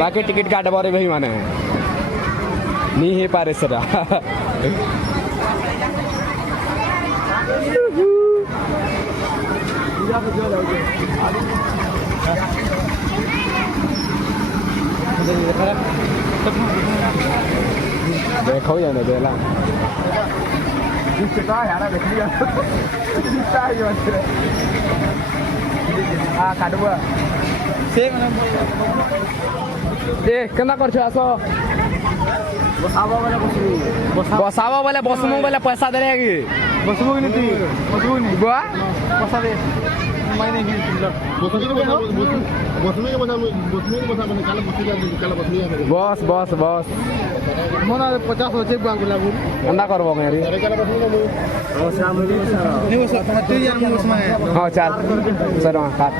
बाकी टिकट काट बारे भाई माने नहीं है पारे सरा देखो या ना देला इसका यार देख लिया इसका ये मतलब हां काटबा से ए केना कर छ आसो बसावा वाला बसमु वाला पैसा दे रे की बसमु नहीं बसमु नहीं बा पैसा दे मैं नहीं बस बस बस मन 50 हो चेक बांग लागू अंडा करबो मेरी हां चल सर काट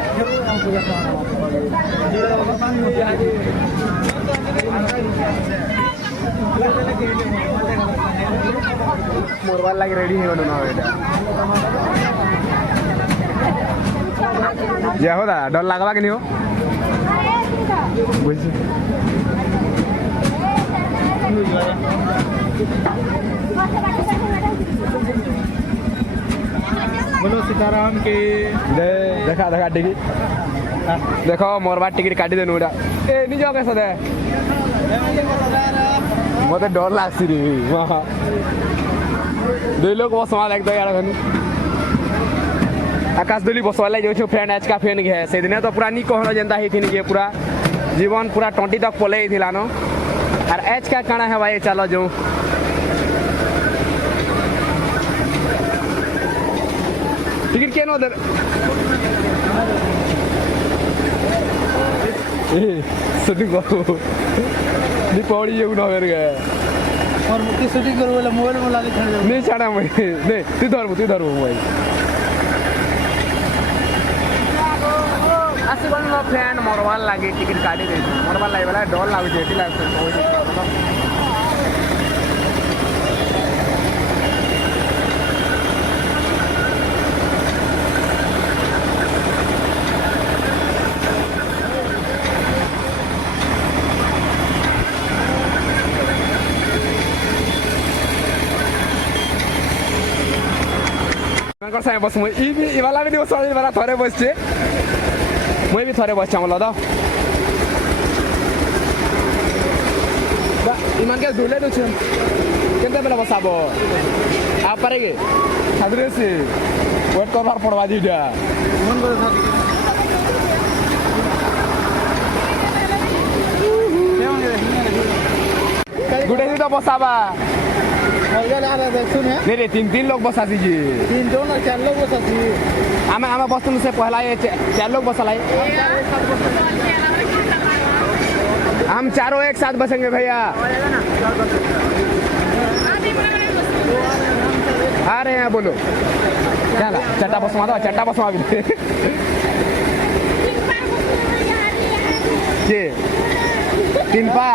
मोरवाल लाग रेडी है ना बेटा जा हो दा डर लागबा कि नहीं हो बुझ बोलो सीताराम के देखा देखा टिकट देखो मोरबा टिकट काटी देनु एटा ए निजो कैसे दे मते डर लागसी रे दुई लोग बसवा लागतो यार खनि आकाश दुली बसवाला जो फ्रेंड आज का फेन के से दिन तो पूरा नी कहनो जनता ही थी के पूरा जीवन पूरा 20 तक पले थिला नो और एज का काना है भाई चलो जो टिकट केनो दे ए शूटिंग को नी पौड़ी ये उना कर गया और मुक्ति शूटिंग करो वाला मोबाइल में लागे छाड़ नहीं छाड़ा मैं नहीं तू धर मोबाइल आसिबन नो फ्रेंड मोरवाल लागे टिकट काटी दे मोरवाल लाई वाला डॉल लागे जेटी लागे कर साइ बस म ई वाला भी बस वाला थरे बसछे मैं भी थरे बस चावला दा इमान के दुले दो छ केनते बेला बसाबो आ पारे के सादरे से वेट करबार पड़वा दीडा मन करे साथ गुडे तो बसाबा नहीं तीन लोग बसा दीजिए 4 लोग बसा दीजिए हमें बस से पहला ये 4 लोग बसा लाए हम चारों एक साथ बसेंगे भैया आ रहे हैं बोलो चला चट्टा बसवा दो चट्टा बसवा तीन पा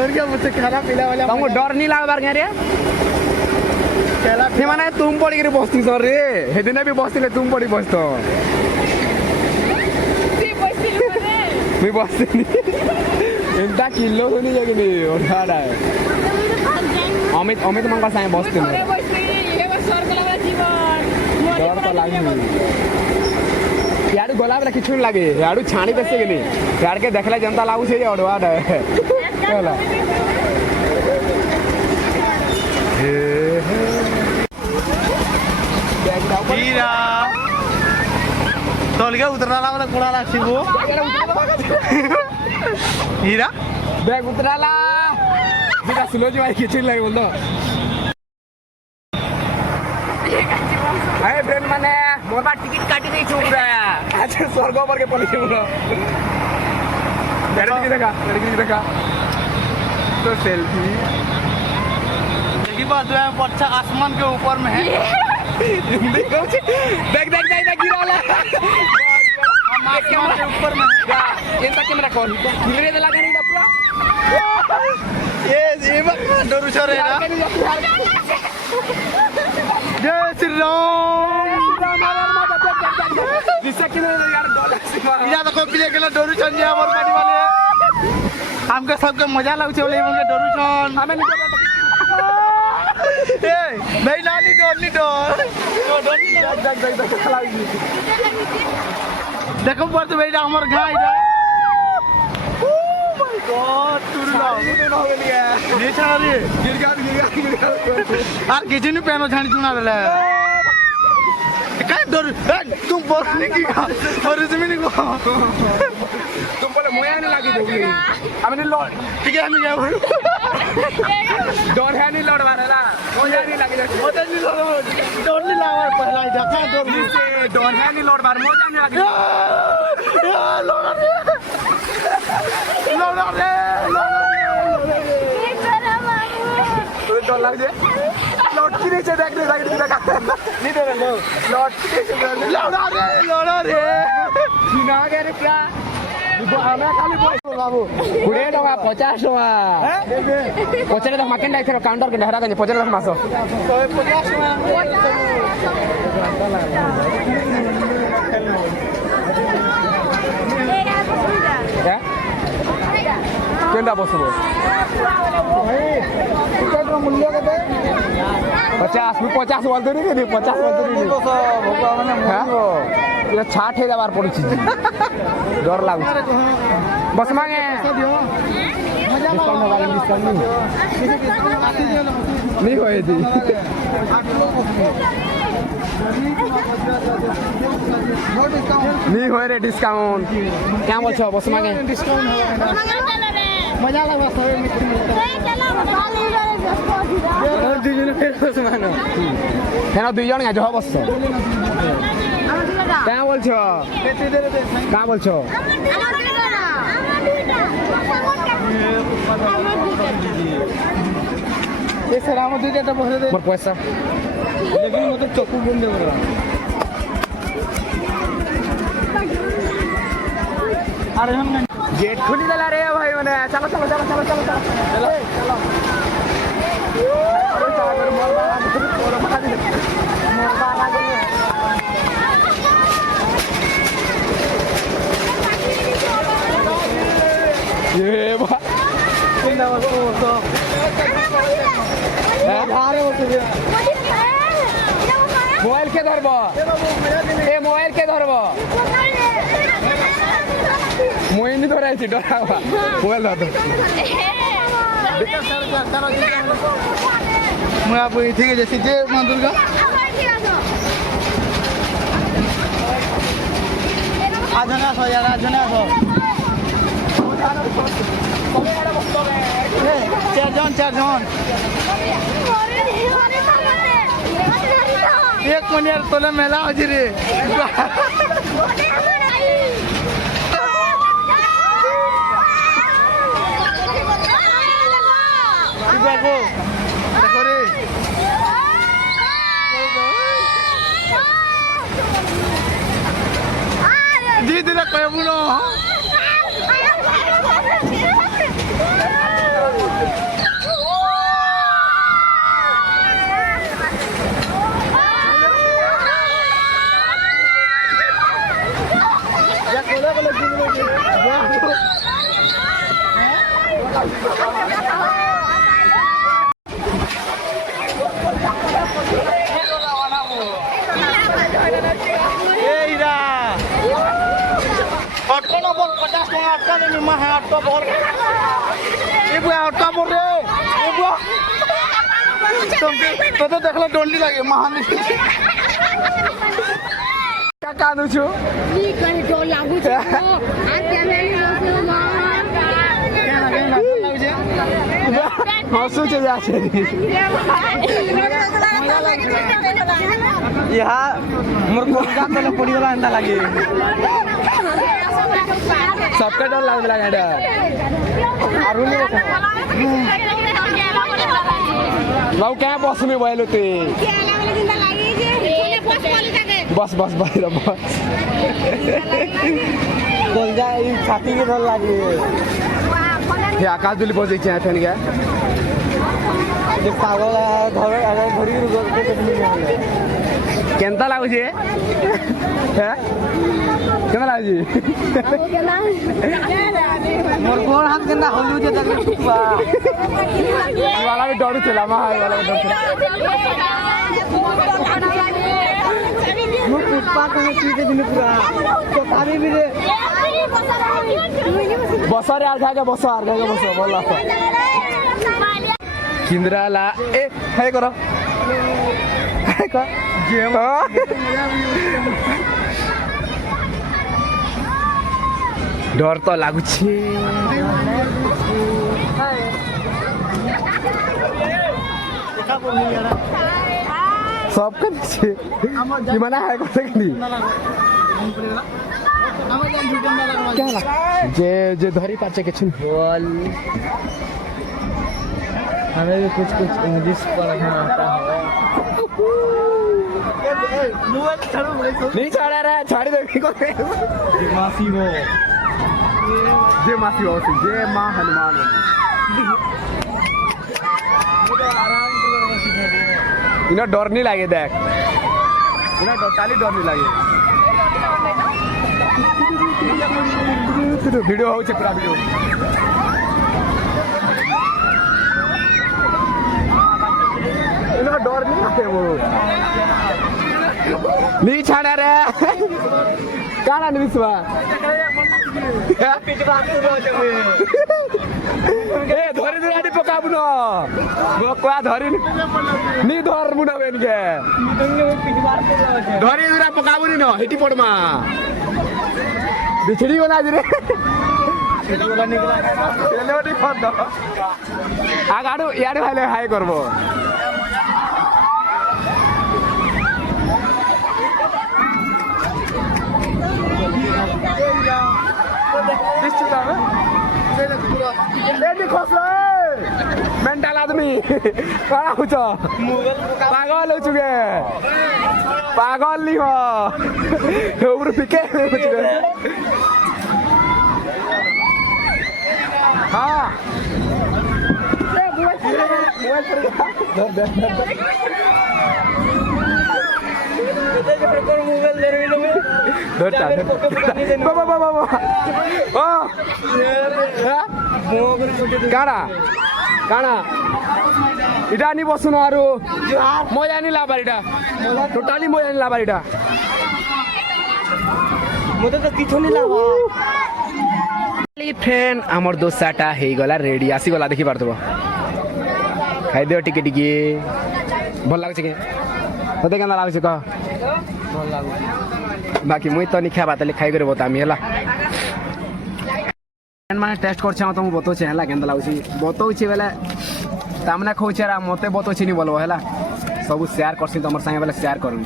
और क्या मुझसे खाना पीला वाला तुमको डर नहीं लगा बार रे थे माने तुम पड़ी के बस्ती सर रे हेदिने भी बस्ती ले तुम पड़ी बसतो मैं बस्ती एंता किलो होनी जगह नहीं और खाड़ा है अमित मंगा साए बस्ती में ये बस सर को लगा जीवन डर तो लागी यार गोला वाला किछु लागे यार छाणी देसे के नहीं यार के देखला जनता लागू से अडवा है चला हीरा तोलगे उतरना वाला कोड़ा लागसी वो हीरा बैग उतराला बिना स्लो जो आई किछु लागे बोल दो अरे फ्रेंड माने मोरबा टिकट काटी नहीं छूट रहा है अच्छा स्वर्ग पर के पली बोलो लड़की देखा तो सेल्फी देखी बात है अच्छा आसमान के ऊपर में है देख गिराला आसमान के ऊपर में ये तक कैमरा कौन गिरे लगा नहीं पूरा ये डरू छोरे ना जय श्री राम जिससे कि यार इरा देखो पिले गेला डरू छन जे हमर गाड़ी वाले हमके सबके मजा लागछे बोले हमके डरू छन हमें ए नहीं नानी डोर देखो बर्द बेटा हमर गाय दा ओ माय गॉड टुरला हो गया ये छा रे गिर गया यार किसी ने पेनो छानी चुना देला काय डर तुम बोलने की और जमीन को तुम बोले मोया नहीं लगी दोगी हमने लौट ठीक है हम क्या बोल डोर है नहीं लौट वाला मोया नहीं लगी ओते नहीं लौट डर नहीं लावा पहला देखा डर से डोर है नहीं लौट बार मोया नहीं लगी लौट रे तो डर लग जाए लौट की नीचे देख नहीं दे रहे लौट की नीचे लौट रे सुना गया रे क्या हमें खाली बाबू 20 टका 50 टका पचरे तक माकेन डाइथर काउंटर के नहरा गंज पचरे तक मासो 50 टका केंदा बसबो टिकट रो मूल्य केते 50 बोल दे रे 50 बोल दे भगवान माने मोरो ये छाट हे जाबार पड़ुछि डर लागु बस मांगे डिस्काउंट नहीं होए थी नहीं होए रे डिस्काउंट क्या बोल छो बस मांगे डिस्काउंट मजा लगा सवे और दुजन फेर बस मानो কেন দুইজন গাজহ বসছ কেন বলছো কা বলছো ये सर हम दुईटा बसे दे মোর পয়সা लेकिन मतलब चक्कू बंद कर अरे हम गेट खुली देला रे भाई माने चलो चलो चलो चलो चलो चलो ये बा किंदा तो धारे बोलते मोबाइल के धरबो ए मोबाइल के धरबो मोबाइल नहीं धराइছি डरावा मोबाइल धर मैं आप ठीक है जैसे जे मां दुर्गा आजना सो यार आजना सो चार जन एक मनियार तोले मेला हजी रे बाबू देखो रे दी दिला कहबू न अटका न बोल 50 टका अटका दे मा है अटका बोल ए बुआ अटका बोल रे ए बुआ तो देखला डोंडी लागे महान का कानु छु नी कहि डोल लागु छ आ केने बसो मान हसु छ जाछे यहाँ मोर कोलका तले पड़ी गला अंडा लागे सबके डर लाग लगा एडा आरु नि लाउ क्या बस में भइलो ते बस बस बाहिर बस कोलजा ई छाती के डर लागे ये आकाश दुली बजे छ फेन गया जे पागल धर अगर घड़ी रुक के केनता लागु छे हैं কেমন লাগছে आपको क्या नाम মোর গোড় হাত কেনা হলু যে দেখলে টুকবা वाला भी डर चला मां वाला भी डर चला মো পুষ্পা কোনে চিতে দিন পুরা তো পারি বি রে बस रे आर खाके बस बोला किंद्राला ए हाय करो हाय कर गेम डर तो लागुछि सब कर छे कि मना है कते कि क्या ला जे जे धरी पाचे के छन बोल हमें भी कुछ इंग्लिश पढ़ना आता है नहीं छोड़ा रे छोड़ी दे को मासी वो जे मासी हो जे मां हनुमान इना डर नहीं लागे देख इना टोटली डर नहीं लागे वीडियो हो छे पूरा वीडियो इना डर नहीं आते वो नहीं छाड़ा रे काना नहीं विश्वा ए धरी धरी पकाबु न कोआ धरी नी धर मुना बेन के धरी धरा पकाबु नि न हेटी पडमा बिछड़ी बना रे एलोटी फद आगाडु याडु हाले हाय करबो मेंटल आदमी कहाँ हो पागल हो चुके पागल नहीं हो पिके हो चुके हाँ बाबा बाबा काना काना इटा नहीं बसुन आरु मजा नहीं लाबार इटा टोटाली मजा नहीं लाबार इटा मते तो किछु नहीं लावा फ्रेंड आमर दोसाटा हे गला रेडी आसी गला देखि पारतबो खाइ दियो टिके टिके भल लागछ के तते केना लागछ क भल लागो बाकी मुई तो नहीं खाबा तले खाइ करे बतामी हला माने टेस्ट करछे हम तुम बतोछे हला केंदा लागुछि बतोछि बेले तामना खोछे रा मते बतोछि नि बोलबो हला सब शेयर करछि तमर संगे बेले शेयर करू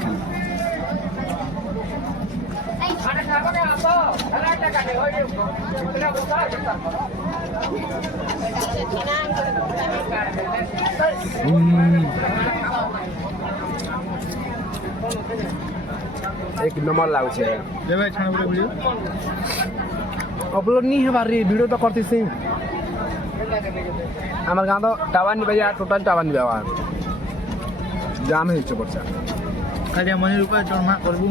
एक नंबर लागुछि देबे छान बड़े वीडियो अपलोड नहीं है बारी वीडियो तो करती सी हमारे गाँव तो टावर नहीं भैया टोटल टावर नहीं व्यवहार जाम है इच्छा पड़ता खाली मनी रुपये चढ़ना करबू